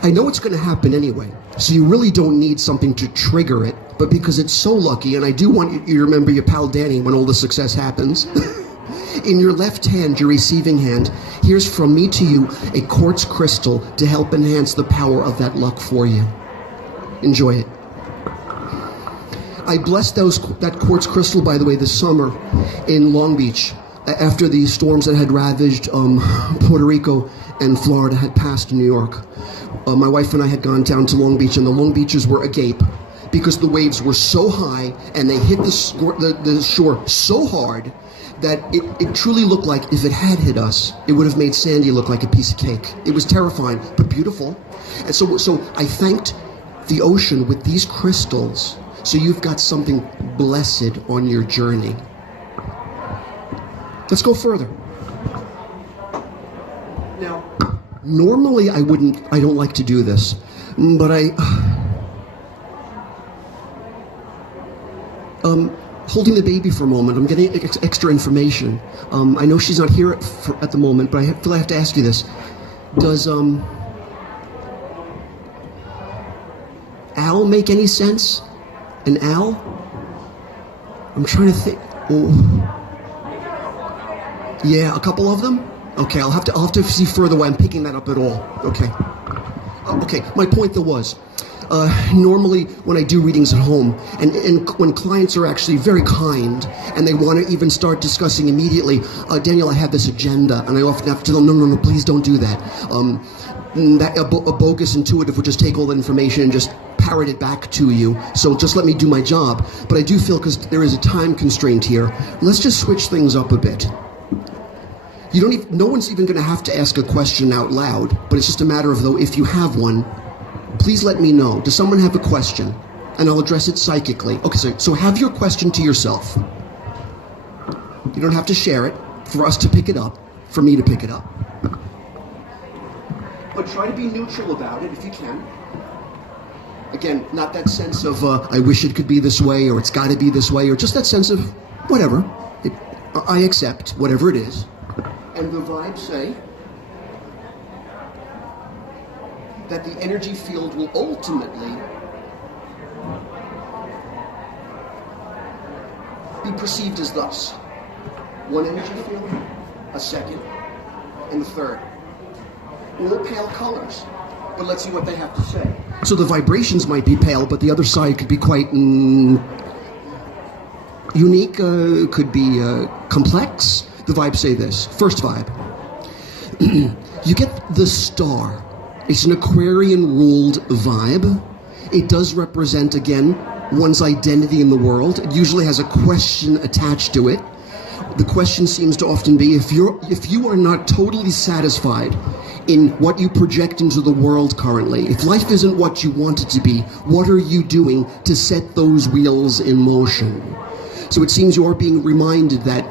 I know it's going to happen anyway, so you really don't need something to trigger it, but because it's so lucky, and I do want you to remember your pal Danny when all the success happens. In your left hand, your receiving hand, here's from me to you a quartz crystal to help enhance the power of that luck for you. Enjoy it. I blessed that quartz crystal, by the way, this summer in Long Beach, after the storms that had ravaged Puerto Rico and Florida had passed New York. My wife and I had gone down to Long Beach, and the Long Beaches were agape because the waves were so high and they hit the shore so hard that it truly looked like if it had hit us, it would have made Sandy look like a piece of cake. It was terrifying, but beautiful. And so I thanked the ocean with these crystals, so you've got something blessed on your journey. Let's go further. Now, normally I don't like to do this, but holding the baby for a moment, I'm getting extra information. I know she's not here at the moment, but I feel I have to ask you this. Does Al make any sense? An Al? I'm trying to think. Oh. Yeah, a couple of them? Okay, I'll have to see further why I'm picking that up at all. Okay. Okay, my point though was, normally when I do readings at home, and when clients are actually very kind and they want to even start discussing immediately, Daniel, I have this agenda, and I often have to tell them, no, please don't do that. A bogus intuitive would just take all that information and just parrot it back to you. So just let me do my job. But I do feel, because there is a time constraint here, let's just switch things up a bit. No one's even going to have to ask a question out loud, but it's just a matter of, though, if you have one, please let me know. Does someone have a question? And I'll address it psychically. Okay, so have your question to yourself. You don't have to share it for us to pick it up, for me to pick it up. But try to be neutral about it if you can. Again, not that sense of, I wish it could be this way, or it's got to be this way, or just that sense of, whatever. I accept whatever it is. And the vibes say that the energy field will ultimately be perceived as thus. One energy field, a second, and the third. All pale colors, but let's see what they have to say. So the vibrations might be pale, but the other side could be quite unique, could be complex. The vibes say this. First vibe. You get the star. It's an Aquarian-ruled vibe. It does represent, again, one's identity in the world. It usually has a question attached to it. The question seems to often be, if you are not totally satisfied in what you project into the world currently, if life isn't what you want it to be, what are you doing to set those wheels in motion? So it seems you're being reminded that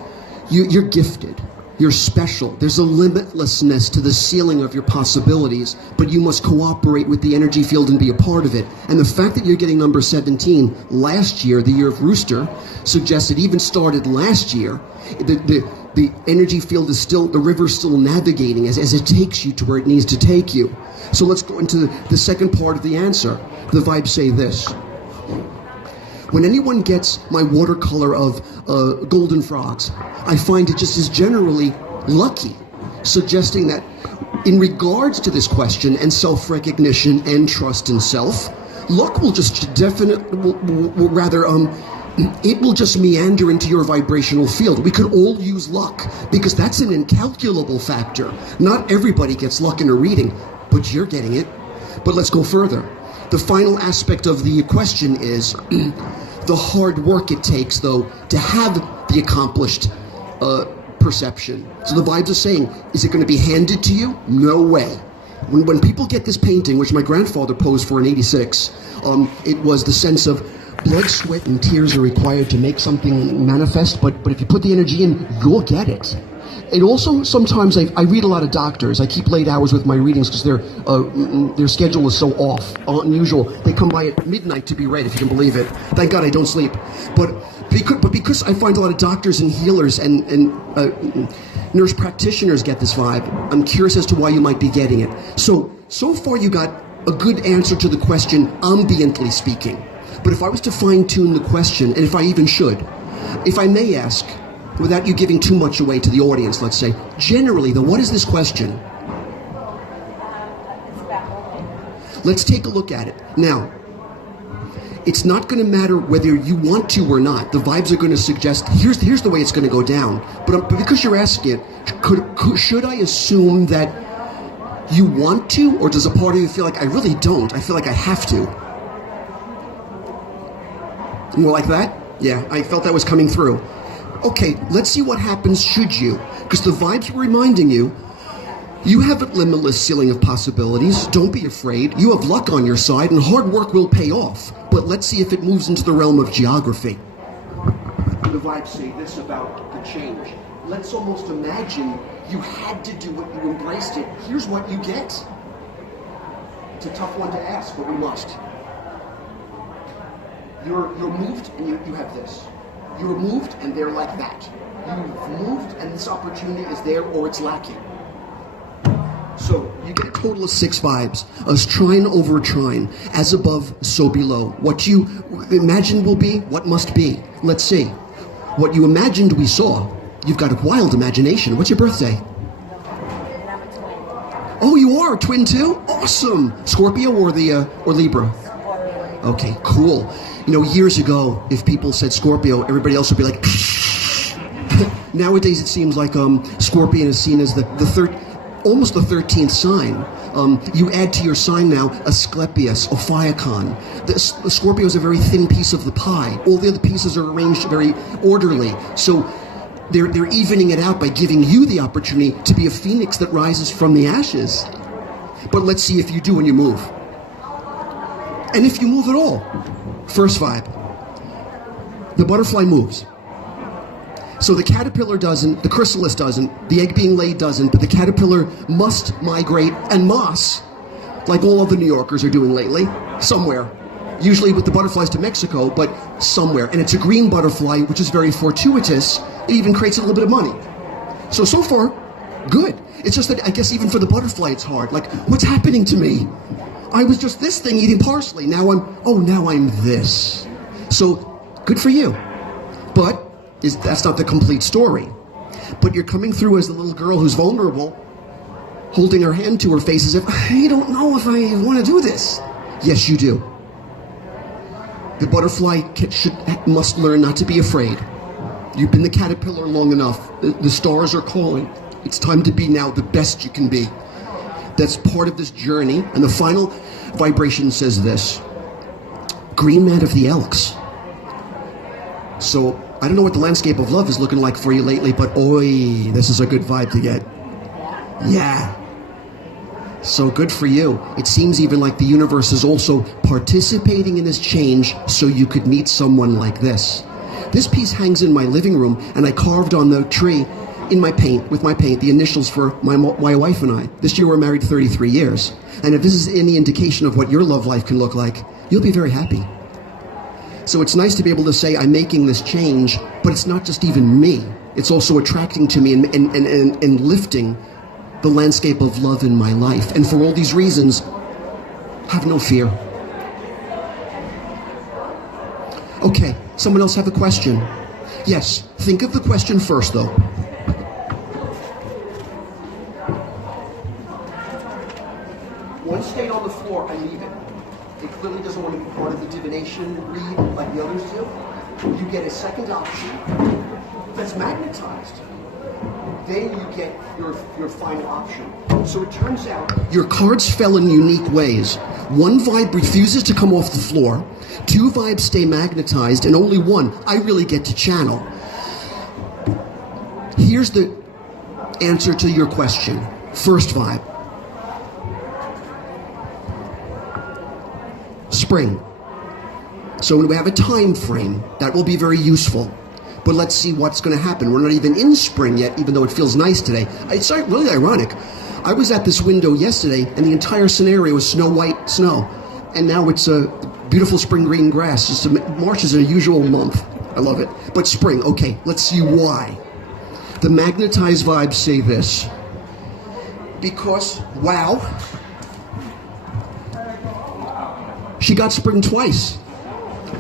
you're gifted, you're special. There's a limitlessness to the ceiling of your possibilities, but you must cooperate with the energy field and be a part of it. And the fact that you're getting number 17 last year, the year of Rooster, suggests it even started last year. The energy field is still, the river's still navigating as it takes you to where it needs to take you. So let's go into the second part of the answer. The vibes say this. When anyone gets my watercolor of golden frogs, I find it just is generally lucky, suggesting that in regards to this question and self-recognition and trust in self, luck will just it will just meander into your vibrational field. We could all use luck because that's an incalculable factor. Not everybody gets luck in a reading, but you're getting it. But let's go further. The final aspect of the question is the hard work it takes, though, to have the accomplished perception. So the vibes are saying, is it going to be handed to you? No way. When people get this painting, which my grandfather posed for in '86, it was the sense of blood, sweat, and tears are required to make something manifest, but if you put the energy in, you'll get it. And also, sometimes I read a lot of doctors. I keep late hours with my readings because their schedule is so off, unusual. They come by at midnight to be read, if you can believe it. Thank God I don't sleep. But because I find a lot of doctors and healers and nurse practitioners get this vibe, I'm curious as to why you might be getting it. So far you got a good answer to the question, ambiently speaking. But if I was to fine-tune the question, and if I even should, if I may ask, without you giving too much away to the audience, let's say, generally, though, what is this question? Let's take a look at it. Now, it's not going to matter whether you want to or not. The vibes are going to suggest, here's the way it's going to go down. But because you're asking it, should I assume that you want to, or does a part of you feel like, I really don't, I feel like I have to? More like that? Yeah, I felt that was coming through. Okay, let's see what happens should you. Because the vibes were reminding you, you have a limitless ceiling of possibilities. Don't be afraid. You have luck on your side, and hard work will pay off. But let's see if it moves into the realm of geography. The vibes say this about the change. Let's almost imagine you had to do it, you embraced it. Here's what you get. It's a tough one to ask, but we must. You're moved, and you have this. You're moved, and they're like that. You've moved, and this opportunity is there, or it's lacking. So you get a total of 6 vibes. As trine over trine, as above, so below. What you imagined will be, what must be. Let's see. What you imagined we saw. You've got a wild imagination. What's your birthday? Oh, you are twin too? Awesome. Scorpio or or Libra? Okay, cool. You know, years ago, if people said Scorpio, everybody else would be like. Nowadays, it seems like Scorpion is seen as almost the 13th sign. You add to your sign now Asclepius, Ophiocon. The Scorpio is a very thin piece of the pie. All the other pieces are arranged very orderly. So they're evening it out by giving you the opportunity to be a phoenix that rises from the ashes. But let's see if you do when you move. And if you move at all. First vibe. The butterfly moves. So the caterpillar doesn't, the chrysalis doesn't, the egg being laid doesn't, but the caterpillar must migrate en masse, like all of the New Yorkers are doing lately, somewhere. Usually with the butterflies to Mexico, but somewhere. And it's a green butterfly, which is very fortuitous. It even creates a little bit of money. So far, good. It's just that I guess even for the butterfly it's hard. Like, what's happening to me? I was just this thing eating parsley. Now I'm this. So, good for you. But that's not the complete story. But you're coming through as the little girl who's vulnerable, holding her hand to her face as if, I don't know if I want to do this. Yes, you do. The butterfly must learn not to be afraid. You've been the caterpillar long enough. The stars are calling. It's time to be now the best you can be. That's part of this journey. And the final vibration says this. Green man of the Elks. So, I don't know what the landscape of love is looking like for you lately, but oi, this is a good vibe to get. Yeah. So good for you. It seems even like the universe is also participating in this change so you could meet someone like this. This piece hangs in my living room, and I carved on the tree with my paint, the initials for my wife and I. This year we're married 33 years. And if this is any indication of what your love life can look like, you'll be very happy. So it's nice to be able to say I'm making this change, but it's not just even me. It's also attracting to me and lifting the landscape of love in my life. And for all these reasons, have no fear. Okay, someone else have a question? Yes, think of the question first though. One stayed on the floor, I leave it. It clearly doesn't want to be part of the divination read like the others do. You get a second option that's magnetized. Then you get your final option. So it turns out your cards fell in unique ways. One vibe refuses to come off the floor. Two vibes stay magnetized, and only one I really get to channel. Here's the answer to your question. First vibe. Spring. So when we have a time frame, that will be very useful. But let's see what's going to happen. We're not even in spring yet, even though it feels nice today. It's really ironic. I was at this window yesterday, and the entire scenario was snow white snow. And now it's a beautiful spring green grass. March is a usual month. I love it. But spring, okay, let's see why. The magnetized vibes say this. Because, wow, she got spring twice.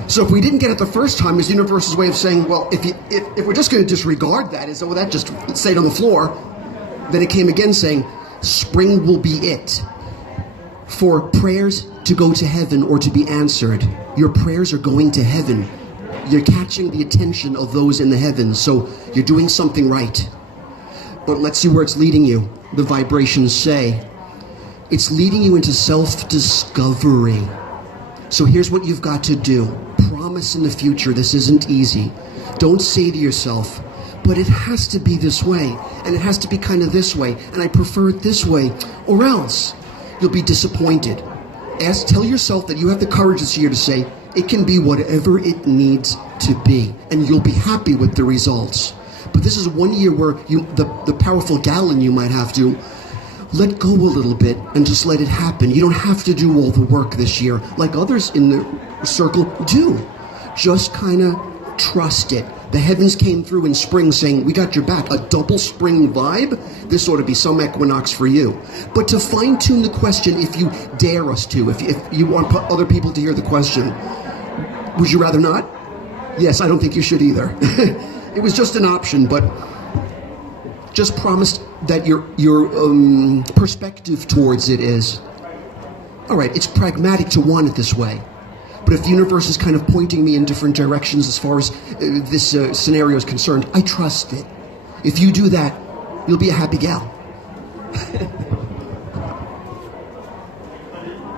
So if we didn't get it the first time, it's the universe's way of saying, well, if we're just going to disregard that, and so that just stayed on the floor, then it came again saying, spring will be it. For prayers to go to heaven or to be answered, your prayers are going to heaven. You're catching the attention of those in the heavens, so you're doing something right. But let's see where it's leading you. The vibrations say, it's leading you into self-discovery. So here's what you've got to do. Promise in the future this isn't easy. Don't say to yourself, but it has to be this way, and it has to be kind of this way, and I prefer it this way, or else you'll be disappointed. Tell yourself that you have the courage this year to say, it can be whatever it needs to be, and you'll be happy with the results. But this is 1 year where the powerful gallon you might have to let go a little bit and just let it happen. You don't have to do all the work this year like others in the circle do. Just kind of trust it. The heavens came through in spring saying, we got your back. A double spring vibe? This ought to be some equinox for you. But to fine-tune the question, if you dare us to, if you want other people to hear the question, would you rather not? Yes, I don't think you should either. It was just an option, but Just promise that your perspective towards it is, all right, it's pragmatic to want it this way. But if the universe is kind of pointing me in different directions as far as this scenario is concerned, I trust it. If you do that, you'll be a happy gal.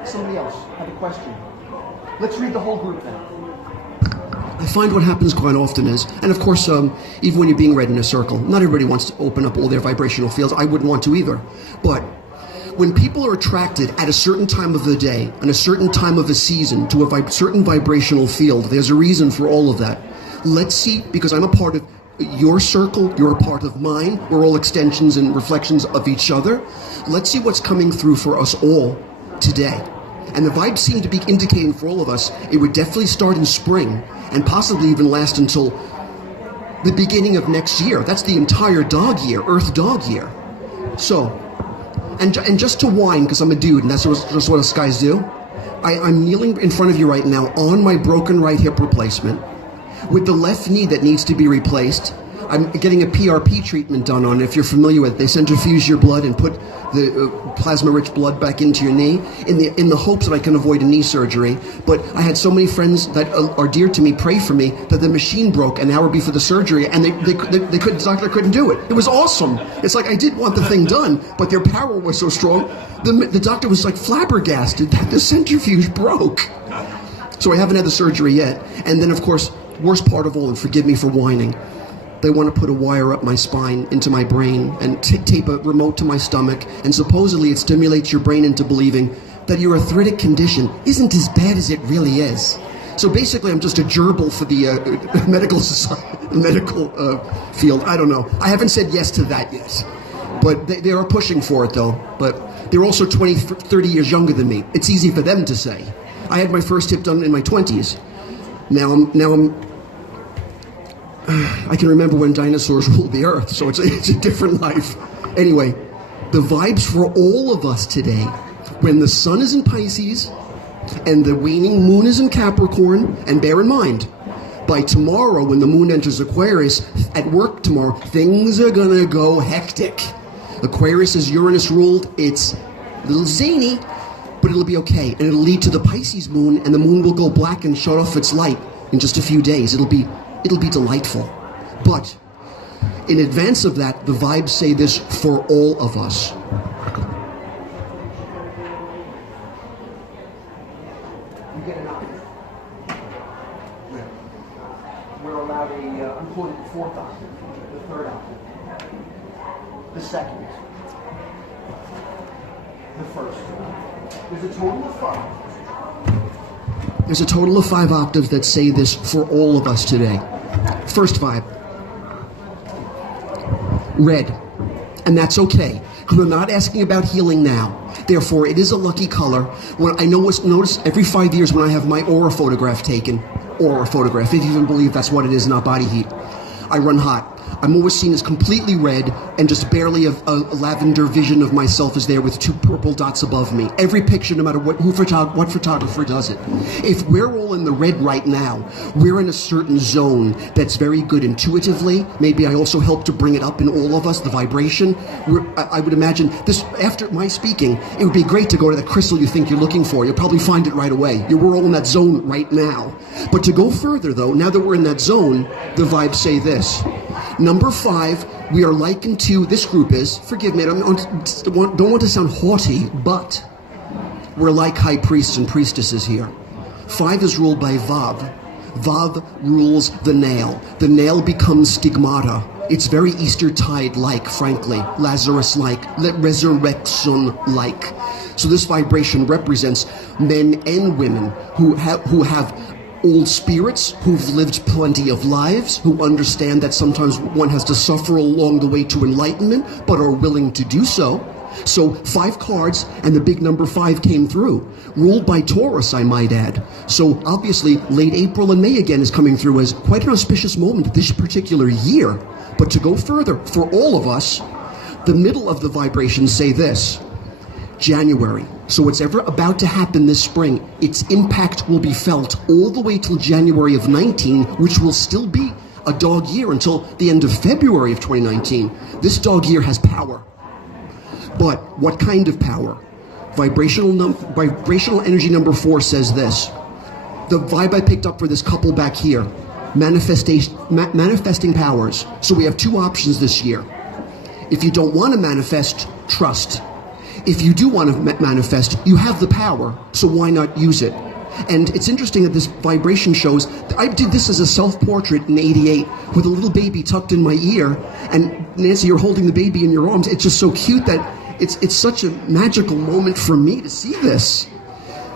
Somebody else have a question? Let's read the whole group now. I find what happens quite often is, and of course, even when you're being read in a circle, not everybody wants to open up all their vibrational fields. I wouldn't want to either. But when people are attracted at a certain time of the day, and a certain time of the season, to a certain vibrational field, there's a reason for all of that. Let's see, because I'm a part of your circle, you're a part of mine, we're all extensions and reflections of each other. Let's see what's coming through for us all today. And the vibes seem to be indicating for all of us, it would definitely start in spring, and possibly even last until the beginning of next year. That's the entire dog year, Earth dog year. So, and just to whine, because I'm a dude, and that's just what us guys do, I'm kneeling in front of you right now on my broken right hip replacement, with the left knee that needs to be replaced. I'm getting a PRP treatment done on it. If you're familiar with it, they centrifuge your blood and put the plasma-rich blood back into your knee in the hopes that I can avoid a knee surgery. But I had so many friends that are dear to me pray for me that the machine broke an hour before the surgery, and the doctor couldn't do it. It was awesome. It's like I did want the thing done, but their power was so strong, the doctor was like flabbergasted that the centrifuge broke. So I haven't had the surgery yet. And then, of course, worst part of all, and forgive me for whining, they want to put a wire up my spine into my brain and tape a remote to my stomach, and supposedly it stimulates your brain into believing that your arthritic condition isn't as bad as it really is. So basically I'm just a gerbil for the medical field. I don't know. I haven't said yes to that yet. But they are pushing for it though. But they're also 20, 30 years younger than me. It's easy for them to say. I had my first hip done in my 20s. Now I'm I can remember when dinosaurs ruled the earth, so it's a different life. Anyway, the vibes for all of us today, when the sun is in Pisces and the waning moon is in Capricorn, and bear in mind, by tomorrow when the moon enters Aquarius, at work tomorrow, things are gonna go hectic. Aquarius is Uranus ruled, it's a little zany, but it'll be okay, and it'll lead to the Pisces moon, and the moon will go black and shut off its light in just a few days. It'll be delightful. But in advance of that, the vibes say this for all of us. You get an octave. We're allowed I'm quoting the fourth octave, the third octave, the second, the first. There's a total of 5. There's a total of 5 octaves that say this for all of us today. First vibe, red, and that's okay, because we're not asking about healing now. Therefore, it is a lucky color. Notice every 5 years when I have my aura photograph taken, if you even believe that's what it is, not body heat, I run hot. I'm always seen as completely red, and just barely a lavender vision of myself is there with 2 purple dots above me. Every picture, no matter what photographer does it. If we're all in the red right now, we're in a certain zone that's very good intuitively. Maybe I also help to bring it up in all of us, the vibration. I would imagine this, after my speaking, it would be great to go to the crystal you think you're looking for. You'll probably find it right away. We're all in that zone right now. But to go further though, now that we're in that zone, the vibes say this. Number 5, we are likened to, this group is, forgive me, I don't want to sound haughty, but we're like high priests and priestesses here. 5 is ruled by Vav. Vav rules the nail. The nail becomes stigmata. It's very Eastertide-like, frankly, Lazarus-like, resurrection-like. So this vibration represents men and women who have old spirits who've lived plenty of lives, who understand that sometimes one has to suffer along the way to enlightenment, but are willing to do so. So 5 cards, and the big number 5 came through. Ruled by Taurus, I might add. So obviously, late April and May again is coming through as quite an auspicious moment this particular year. But to go further, for all of us, the middle of the vibrations say this. January. So what's ever about to happen this spring, its impact will be felt all the way till January of 19, which will still be a dog year until the end of February of 2019. This dog year has power. But what kind of power? Vibrational energy number 4 says this. The vibe I picked up for this couple back here, manifesting powers. So we have 2 options this year. If you don't want to manifest, trust. If you do want to manifest, you have the power, so why not use it? And it's interesting that this vibration shows, I did this as a self-portrait in '88 with a little baby tucked in my ear, and Nancy, you're holding the baby in your arms. It's just so cute that it's such a magical moment for me to see this.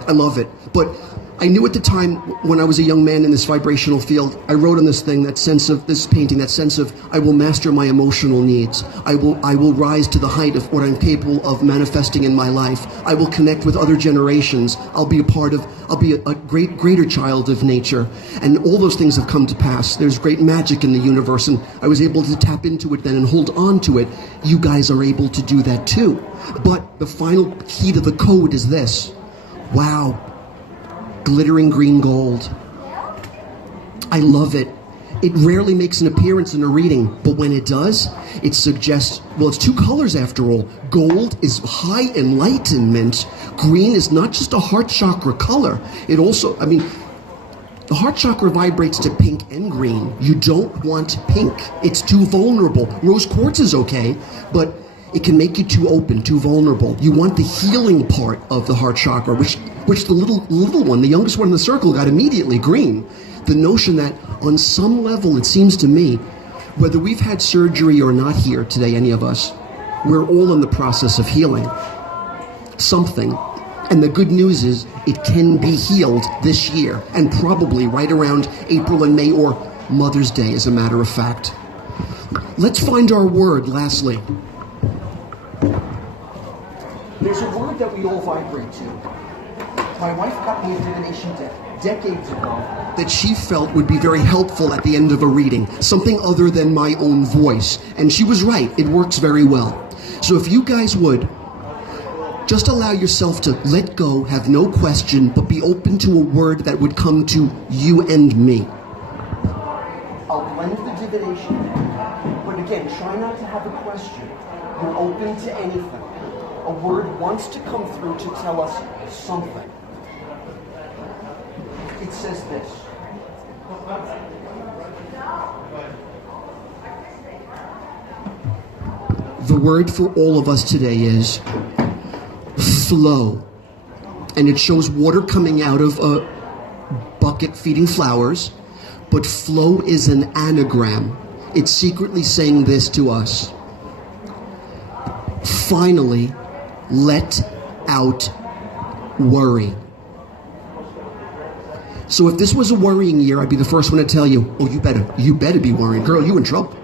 I love it. But I knew at the time when I was a young man in this vibrational field, I wrote on this thing, that sense of this painting, that sense of I will master my emotional needs. I will rise to the height of what I'm capable of manifesting in my life. I will connect with other generations. I'll be a greater child of nature. And all those things have come to pass. There's great magic in the universe, and I was able to tap into it then and hold on to it. You guys are able to do that too. But the final key to the code is this. Wow. Glittering green gold. I love it. It rarely makes an appearance in a reading, but when it does, it suggests, well, it's 2 colors after all. Gold is high enlightenment. Green is not just a heart chakra color. It also, the heart chakra vibrates to pink and green. You don't want pink. It's too vulnerable. Rose quartz is okay, but it can make you too open, too vulnerable. You want the healing part of the heart chakra, which the little one, the youngest one in the circle, got immediately green. The notion that on some level, it seems to me, whether we've had surgery or not here today, any of us, we're all in the process of healing something. And the good news is it can be healed this year, and probably right around April and May, or Mother's Day, as a matter of fact. Let's find our word, lastly. There's a word that we all vibrate to. My wife got me a divination deck decades ago that she felt would be very helpful at the end of a reading, something other than my own voice. And she was right, it works very well. So if you guys would, just allow yourself to let go, have no question, but be open to a word that would come to you and me. I'll blend the divination, but again, try not to have a question. You're open to anything. A word wants to come through to tell us something. It says this. The word for all of us today is flow. And it shows water coming out of a bucket feeding flowers, but flow is an anagram. It's secretly saying this to us. Finally, let out worry. So if this was a worrying year, I'd be the first one to tell you, oh, you better be worrying. Girl, you in trouble.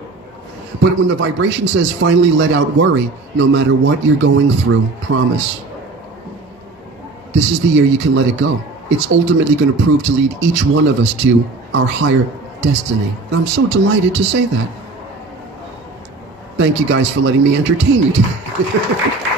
But when the vibration says finally let out worry, no matter what you're going through, promise. This is the year you can let it go. It's ultimately going to prove to lead each one of us to our higher destiny. And I'm so delighted to say that. Thank you guys for letting me entertain you today.